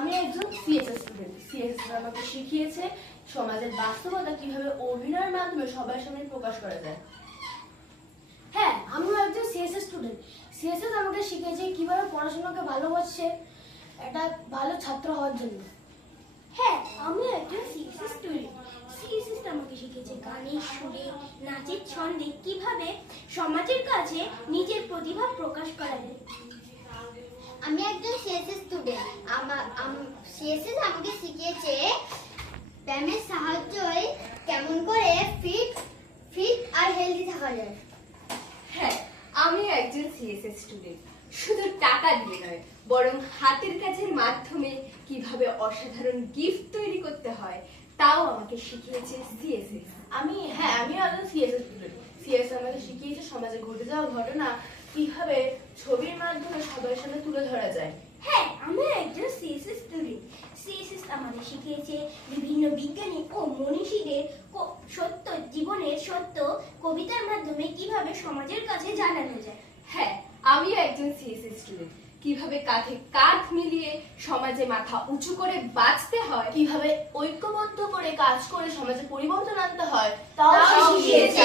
আমি একজন CSS student CSS আমাকে শিখিয়েছে সমাজের বাস্তবতা কীভাবে অভিনয়ের মাধ্যমে সবার সামনে প্রকাশ করা যায়। হ্যাঁ আমিও একজন সিএসএস স্টুডেন্ট সিএসএস আমাকে শিখেছে কীভাবে পড়াশোনাকে ভালোবাসছে একটা ভালো ছাত্র হওয়ার জন্য। হ্যাঁ আমি একজন সিএসএস স্টুডেন্ট সিএসএস আমাকে শিখেছে গানের সুরে নাচের ছন্দে কীভাবে সমাজের কাছে নিজের প্রতিভা প্রকাশ করা যায়। আমি একজন সিএসএস সিএসএস আমাকে শিখিয়েছে। ব্যায়ামের সাহায্যে কেমন করে ফিট ফিট আর হেলদি থাকা যায়। হ্যাঁ আমি একজন সিএসএস স্টুডেন্ট শুধু টাকা দিয়ে নয় বরং হাতের কাজের মাধ্যমে কীভাবে অসাধারণ গিফট তৈরি করতে হয় তাও আমাকে শিখিয়েছে সিএসএস আমি হ্যাঁ আমিও একজন সিএসএস স্টুডেন্ট সিএসএস আমাকে শিখিয়েছে সমাজে ঘটে যাওয়া ঘটনা কীভাবে ছবির মাধ্যমে সবার সামনে তুলে ধরা যায় হ্যাঁ আমি একজন সিএসএস স্টুডেন্ট সিএসএস আমাদের শিখিয়েছে বিভিন্ন বিজ্ঞানী ও মনীষীদের সত্য জীবনের সত্য কবিতার মাধ্যমে কীভাবে সমাজের কাছে জানানো যায়। হ্যাঁ আমিও একজন সিএসএস স্টুডেন্ট কীভাবে কাঁধে কাঁধ মিলিয়ে সমাজে মাথা উঁচু করে বাঁচতে হয় কীভাবে ঐক্যবদ্ধ করে কাজ করে সমাজে পরিবর্তন আনতে হয় তাও তাও শিখিয়েছে